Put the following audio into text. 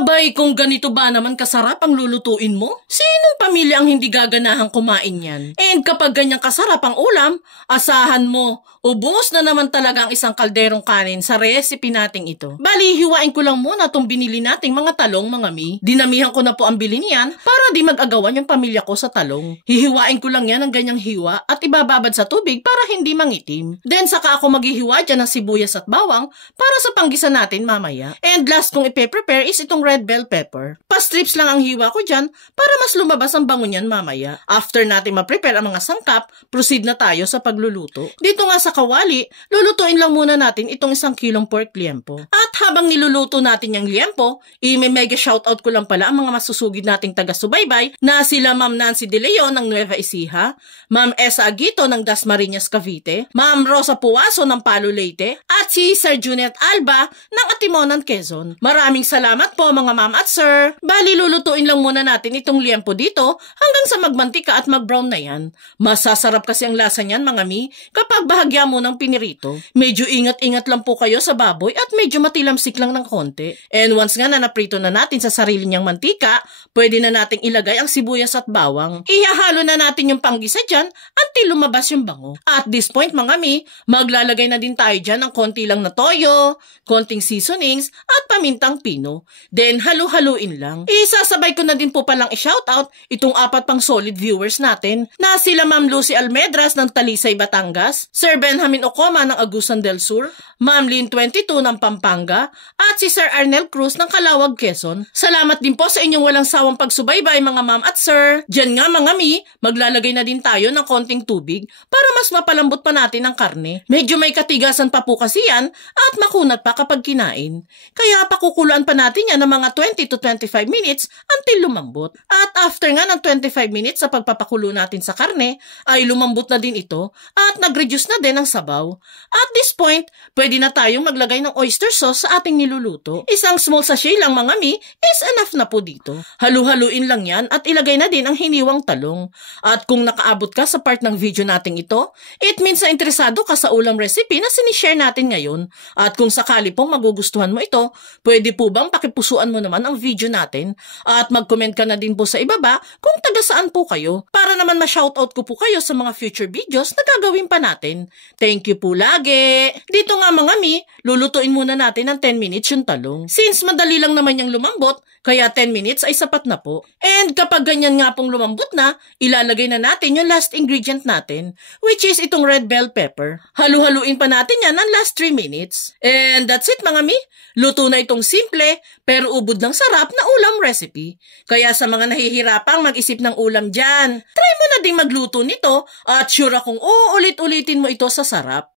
Abay, kung ganito ba naman kasarap ang lulutuin mo? Sinong pamilya ang hindi gaganahang kumain yan? And kapag ganyang kasarap ang ulam, asahan mo, ubos na naman talaga ang isang kalderong kanin sa recipe nating ito. Bali, hiwain ko lang muna itong binili nating mga talong, mga mi. Dinamihan ko na po ang bilhin yan para di mag-agawan yung pamilya ko sa talong. Hihiwain ko lang yan ng ganyang hiwa at ibababad sa tubig para hindi mangitim. Then saka ako maghihiwa dyan ng sibuyas at bawang para sa panggisa natin mamaya. And last kong ipe-prepare is itong red bell pepper. Pa-strips lang ang hiwa ko dyan para mas lumabas ang bango niyan mamaya. After natin ma-prepare ang mga sangkap, proceed na tayo sa pagluluto. Dito nga sa kawali, lulutuin lang muna natin itong 1 kilong pork liempo. At habang niluluto natin yung liempo, i-mega shoutout ko lang pala ang mga masusugid nating taga-subaybay na sila Ma'am Nancy De Leon ng Nueva Ecija, Ma'am Esa Aguito ng Dasmariñas Cavite, Ma'am Rosa Puaso ng Palo Leyte, at si Sir Junet Alba ng Atimonan, Quezon. Maraming salamat po mga ma'am at sir. Bali, lulutuin lang muna natin itong liempo dito hanggang sa magmantika at mag-brown na yan. Masasarap kasi ang lasa niyan mga mi kapag bahagya mo ng pinirito. Medyo ingat-ingat lang po kayo sa baboy at medyo matilamsik lang ng konti. And once nga na naprito na natin sa sarili niyang mantika, pwede na nating ilagay ang sibuyas at bawang. Ihahalo na natin yung panggisa dyan until lumabas yung bango. At this point mga mi, maglalagay na din tayo dyan ng konti lang na toyo, konting seasonings at pamintang pino. Then halu-haluin lang. Isasabay ko na din po palang i-shoutout itong 4 pang solid viewers natin na sila Ma'am Lucy Almedras ng Talisay, Batangas, Sir Benjamin Ocoma ng Agusan del Sur, Ma'am Lynn 22 ng Pampanga, at si Sir Arnel Cruz ng Calawag, Quezon. Salamat din po sa inyong walang sawang pagsubaybay mga ma'am at sir. Diyan nga mga mi, maglalagay na din tayo ng konting tubig para mas mapalambot pa natin ang karne. Medyo may katigasan pa po kasi yan at makunat pa kapag kinain. Kaya pakukuluan pa natin yan ng mga 20 to 25 minutes until lumambot. At after nga ng 25 minutes sa pagpapakulo natin sa karne, ay lumambot na din ito at nag-reduce na din ang sabaw. At this point, pwede na tayong maglagay ng oyster sauce sa ating niluluto. Isang small sachet lang mga mi is enough na po dito. Halu-haluin lang yan at ilagay na din ang hiniwang talong. At kung nakaabot ka sa part ng video nating ito, it means na interesado ka sa ulam recipe na sinishare natin ngayon. At kung sakali pong magugustuhan mo ito, pwede po bang pakipusuan mo naman ang video natin at mag-comment ka na din po sa ibaba kung taga saan po kayo para naman ma-shoutout ko po kayo sa mga future videos na gagawin pa natin. Thank you po lagi! Dito nga mga mi, lulutuin muna natin ng 10 minutes yung talong. Since madali lang naman yung lumambot, kaya 10 minutes ay sapat na po. And kapag ganyan nga pong lumambot na, ilalagay na natin yung last ingredient natin, which is itong red bell pepper. Halu-haluin pa natin yan ng last 3 minutes. And that's it mga mi. Luto na itong simple pero ubod ng sarap na ulam recipe. Kaya sa mga nahihirapang mag-isip ng ulam dyan, try mo na ding magluto nito at sure akong uulit-ulitin mo ito sa sarap.